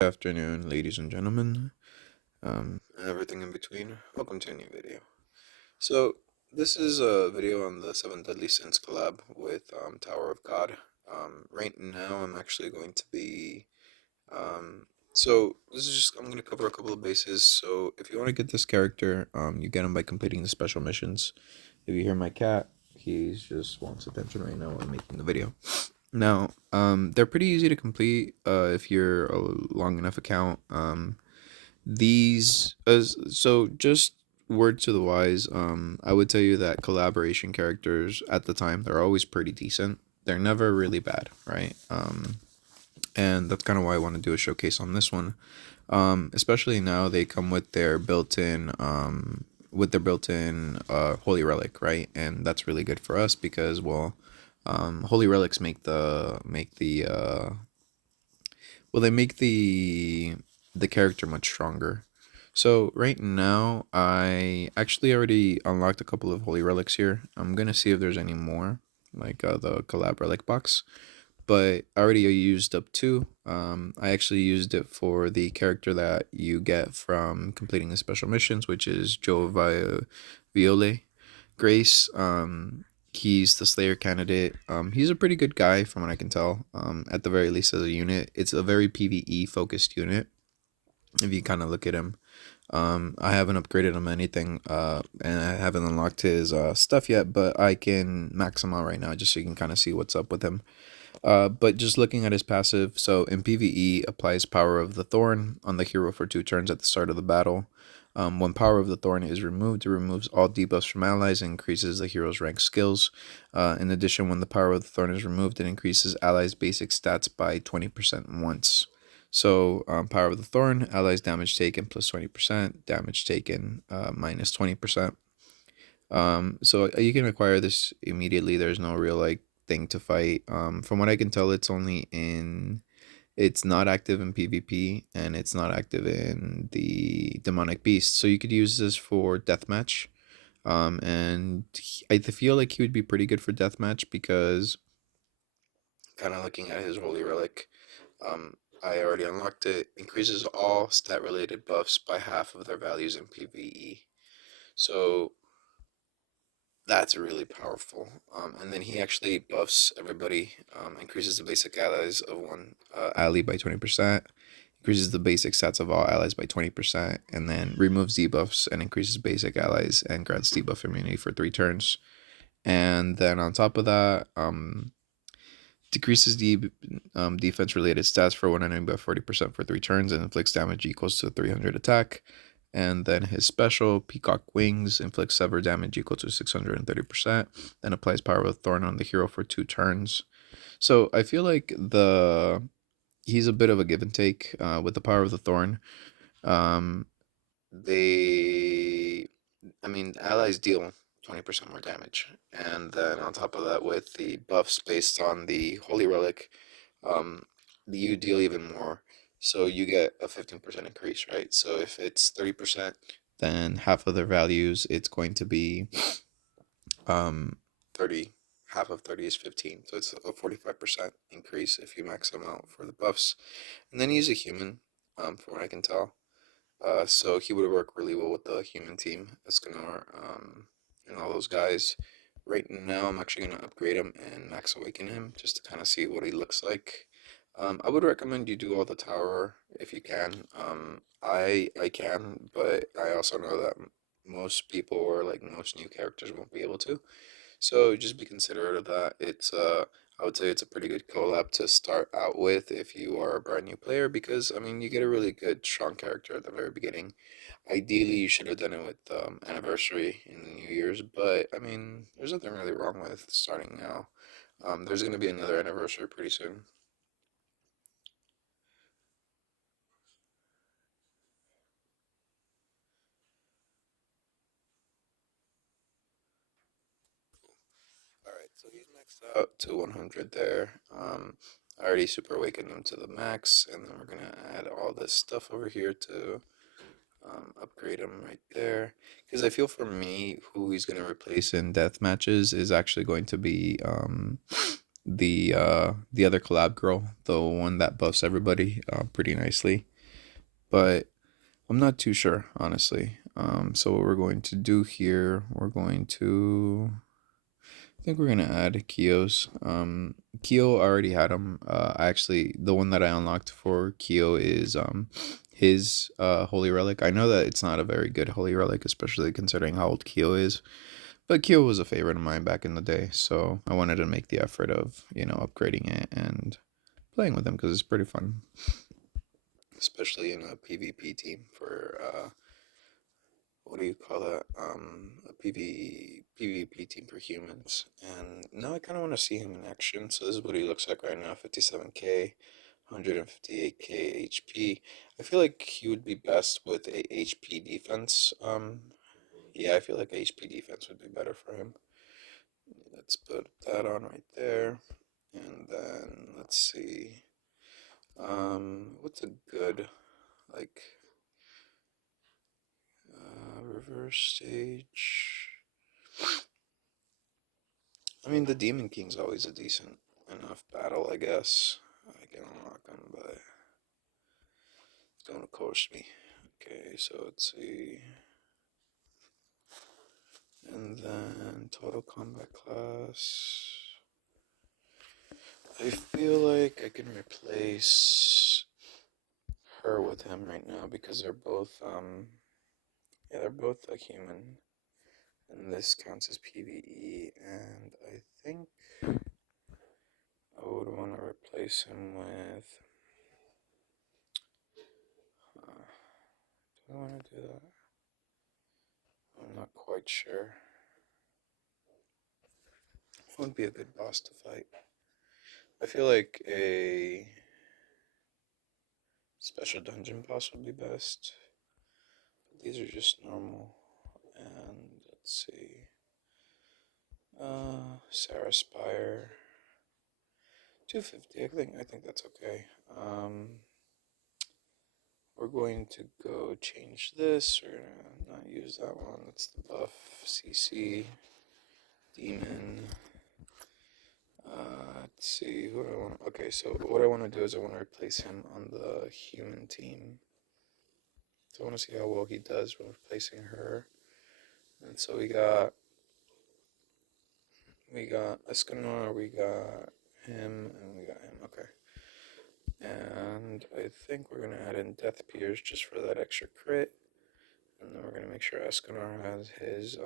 Good afternoon, ladies and gentlemen, and everything in between. Welcome to a new video. So, this is a video on the Seven Deadly Sins collab with Tower of God. Right now, I'm actually going to be. Um, this is just. I'm going to cover a couple of bases. So, if you want to get this character, you get him by completing the special missions. If you hear my cat, he just wants attention right now while I'm making the video. Now, they're pretty easy to complete if you're a long enough account. These as so just word to the wise, I would tell you that collaboration characters at the time they're always pretty decent. They're never really bad, right? And that's kind of why I want to do a showcase on this one. Especially now they come with their built-in holy relic, right? And that's really good for us because holy relics they make the character much stronger. So right now, I actually already unlocked a couple of holy relics here. I'm gonna see if there's any more, like the collab relic box. But I already used up two. I actually used it for the character that you get from completing the special missions, which is Viole Grace. He's the Slayer candidate. He's a pretty good guy from what I can tell. At the very least as a unit, it's a very PVE focused unit. If you kind of look at him, I haven't upgraded him anything, and I haven't unlocked his stuff yet, but I can max him out right now just so you can kind of see what's up with him. But just looking at his passive, so in PvE, applies Power of the Thorn on the hero for 2 turns at the start of the battle. When Power of the Thorn is removed, it removes all debuffs from allies and increases the hero's rank skills. In addition, when the Power of the Thorn is removed, it increases allies' basic stats by 20% once. So, Power of the Thorn, allies damage taken plus 20%, damage taken minus 20%. So you can acquire this immediately. There's no real like thing to fight. From what I can tell, it's not active in PvP and it's not active in the demonic beast. So you could use this for deathmatch. I feel like he would be pretty good for deathmatch because kind of looking at his holy relic, um, I already unlocked it. Increases all stat related buffs by half of their values in PvE. So that's really powerful. And then he actually buffs everybody, increases the basic allies of one ally by 20%, increases the basic stats of all allies by 20%, and then removes debuffs and increases basic allies and grants debuff immunity for 3 turns. And then on top of that, decreases defense related stats for one enemy by 40% for 3 turns and inflicts damage equals to 300 attack. And then his special, Peacock Wings, inflicts sever damage equal to 630%, then applies Power of Thorn on the hero for 2 turns. So I feel like he's a bit of a give and take with the Power of the Thorn. Um, they, allies deal 20% more damage. And then on top of that, with the buffs based on the Holy Relic, um, you deal even more. So you get a 15% increase, right? So if it's 30%, then half of their values, it's going to be 30. Half of 30 is 15. So it's a 45% increase if you max them out for the buffs. And then he's a human, from what I can tell. So he would work really well with the human team, Escanor, and all those guys. Right now, I'm actually going to upgrade him and max awaken him just to kind of see what he looks like. I would recommend you do all the tower if you can. I can, but I also know that most people or like most new characters won't be able to. So just be considerate of that. I would say it's a pretty good collab to start out with if you are a brand new player because you get a really good strong character at the very beginning. Ideally, you should have done it with anniversary in the New Year's, but there's nothing really wrong with starting now. There's gonna be another anniversary pretty soon. All right, so he's maxed out to 100 there. I already super awakened him to the max, and then we're gonna add all this stuff over here to upgrade him right there. Because I feel for me, who he's going to replace in death matches is actually going to be the other collab girl, the one that buffs everybody pretty nicely. But I'm not too sure, honestly. So what we're going to do here, we're going to, I think we're gonna add Kyo's. Kyo I already had him. Actually, the one that I unlocked for Kyo is his holy relic. I know that it's not a very good holy relic, especially considering how old Kyo is. But Kyo was a favorite of mine back in the day, so I wanted to make the effort of upgrading it and playing with him because it's pretty fun, especially in a PvP team for what do you call that? A PvP team for humans. And now I kind of want to see him in action. So this is what he looks like right now: 57k, 158k HP. I feel like he would be best with a HP defense. Yeah, I feel like HP defense would be better for him. Let's put that on right there. And then let's see. What's a good like reverse stage? I mean, the Demon King's always a decent enough battle, I guess. I can unlock him, but don't cost me. Okay, so let's see. And then total combat class. I feel like I can replace her with him right now because they're both yeah, they're both a human. And this counts as PvE, and I think I would want to replace him with. Do I want to do that? I'm not quite sure. What would be a good boss to fight? I feel like a special dungeon boss would be best. These are just normal. And let's see. Sarah Spire. 250. I think that's okay. We're going to go change this. We're gonna not use that one. That's the buff. CC. Demon. Let's see. Who do I want? Okay, so what I want to do is I want to replace him on the human team. So I want to see how well he does with replacing her. And so we got Escanor, we got him, and we got him. Okay. And I think we're gonna add in Death Piers just for that extra crit. And then we're gonna make sure Escanor has his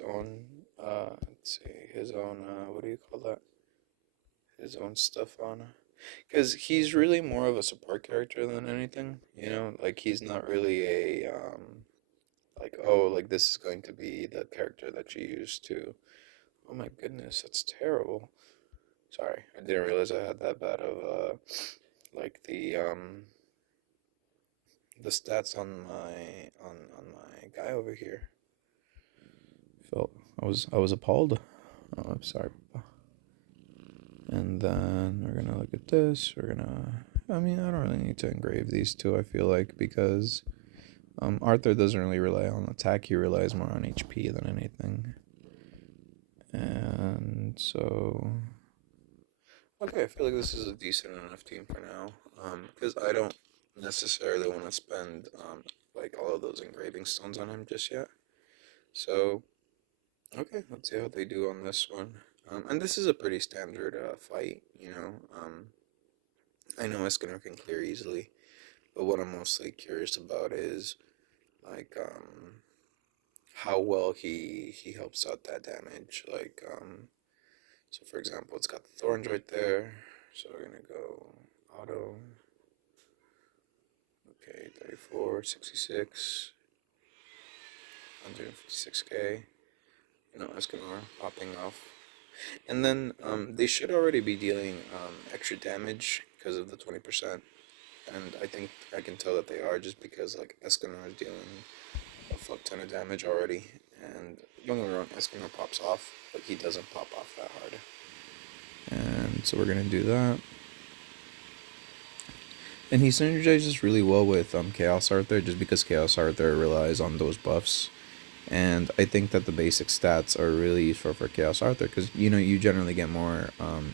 own let's see, his own what do you call that? His own stuff on. Because he's really more of a support character than anything, like he's not really a like, oh, like this is going to be the character that you use to. Oh my goodness, that's terrible. Sorry, I didn't realize I had that bad of like the stats on my guy over here. Felt I was appalled. Oh, I'm sorry. And then we're gonna look at this. I mean, I don't really need to engrave these two. I feel like because Arthur doesn't really rely on attack. He relies more on HP than anything. And so, okay, I feel like this is a decent enough team for now. Because I don't necessarily want to spend like all of those engraving stones on him just yet. So, okay, let's see how they do on this one. And this is a pretty standard fight. I know Escanor can clear easily, but what I'm mostly curious about is like how well he helps out that damage. Like so for example, it's got the thorns right there. So we're gonna go auto. Okay, 34, 66, 156k. Escanor popping off. And then they should already be dealing extra damage because of the 20%. And I think I can tell that they are just because like Escanor is dealing a fuck ton of damage already. And don't get me wrong, Escanor pops off, but he doesn't pop off that hard. And so we're gonna do that. And he synergizes really well with Chaos Arthur just because Chaos Arthur relies on those buffs. And I think that the basic stats are really useful for Chaos Arthur because you generally get more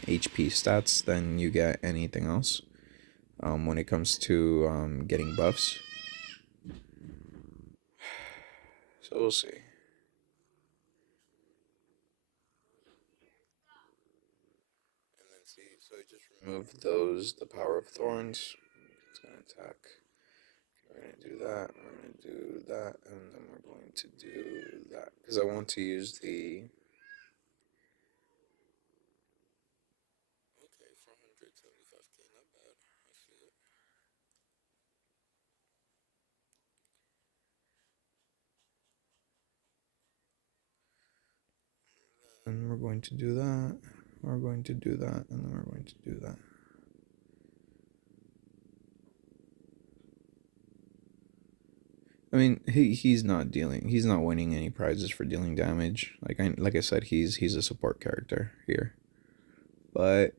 HP stats than you get anything else when it comes to getting buffs. So we'll see. And then see, so I just remove those, the Power of Thorns. It's gonna attack. We're gonna do that. We're gonna do that, and then we're going to do that because I want to use the. Okay, 475k, not bad. I see it. And we're going to do that. We're going to do that, and then we're going to do that. I mean, he's not winning any prizes for dealing damage. Like I said, he's a support character here. But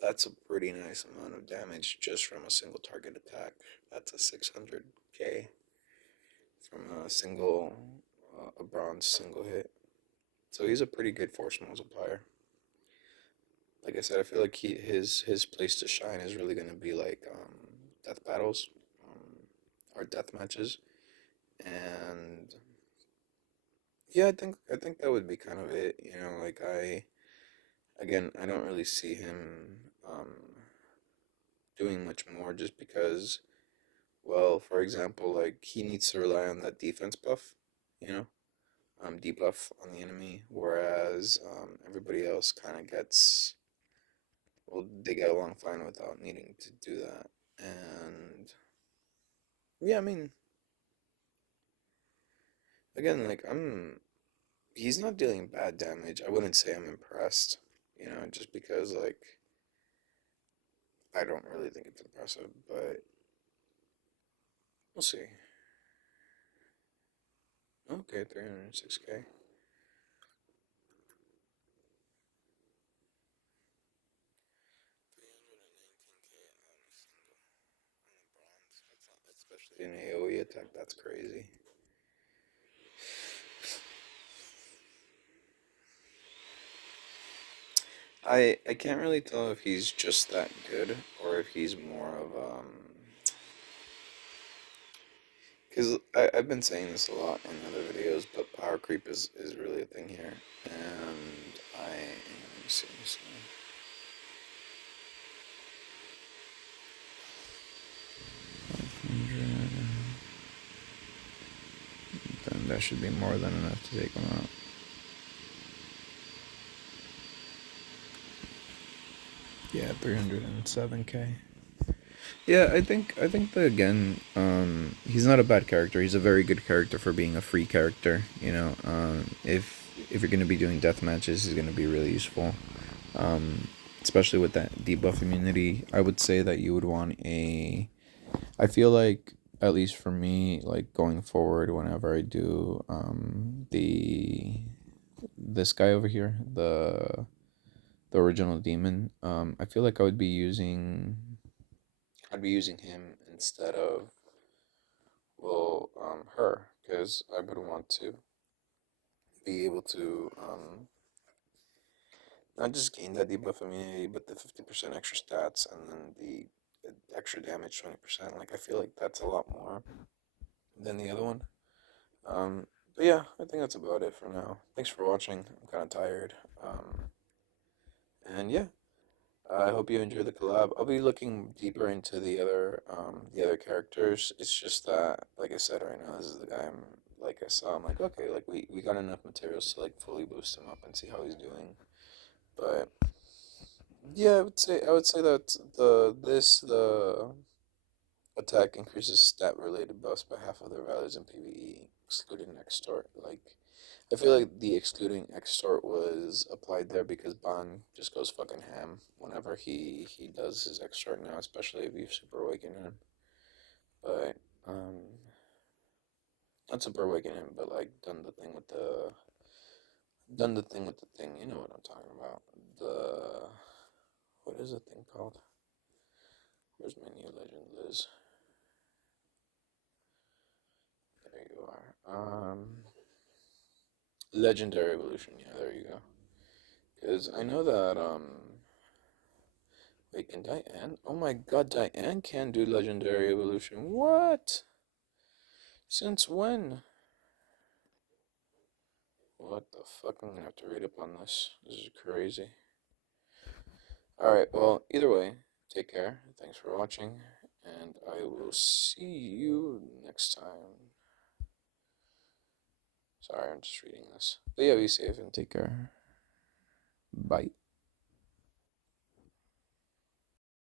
that's a pretty nice amount of damage just from a single target attack. That's a 600k from a bronze single hit. So he's a pretty good force multiplier. Like I said, I feel like his place to shine is really gonna be like death battles, or death matches, and yeah, I think that would be kind of it. Like I don't really see him doing much more just because, well, for example, like he needs to rely on that defense buff, you know, debuff on the enemy, whereas everybody else kind of gets, well, they get along fine without needing to do that. And yeah, I mean, again, like he's not dealing bad damage. I wouldn't say I'm impressed, just because like I don't really think it's impressive, but we'll see. Okay, 306k. Especially an AoE attack, that's crazy. I can't really tell if he's just that good or if he's more of because I've been saying this a lot in other videos, but power creep is really a thing here, and let me see, so 500, then that should be more than enough to take him out. Yeah, 307k. Yeah, I think that again, he's not a bad character. He's a very good character for being a free character. If you're gonna be doing death matches, he's gonna be really useful. Um, Especially with that debuff immunity, I would say that you would want a. I feel like at least for me, like going forward, whenever I do this guy over here, the original demon, I feel like I'd be using him instead of, well, her, because I would want to be able to not just gain that debuff immunity, but the 50% extra stats and then the extra damage 20%. Like I feel like that's a lot more than the other one. Um, but yeah, I think that's about it for now. Thanks for watching. I'm kind of tired. And yeah, I hope you enjoy the collab. I'll be looking deeper into the other characters. It's just that, like I said, right now this is the guy like I saw. I'm like, okay, like we got enough materials to like fully boost him up and see how he's doing. But yeah, I would say that the attack increases stat related buffs by half of their values in PvE, excluding extort. Like I feel like the excluding extort was applied there because Bond just goes fucking ham whenever he does his extort now, especially if you've super awakened him. But not super awakened him, but like done the thing with the thing. You know what I'm talking about? The what is the thing called? Where's my new legend, Liz? There you are. Um, Legendary evolution. Yeah, there you go. Because I know that wait, can Diane? Oh my God, Diane can do legendary evolution. What? Since when? What the fuck? I'm gonna have to read up on this. This is crazy. Alright, well, either way, take care. Thanks for watching, and I will see you next time. Sorry, I'm just reading this. But yeah, be safe and take care. Bye.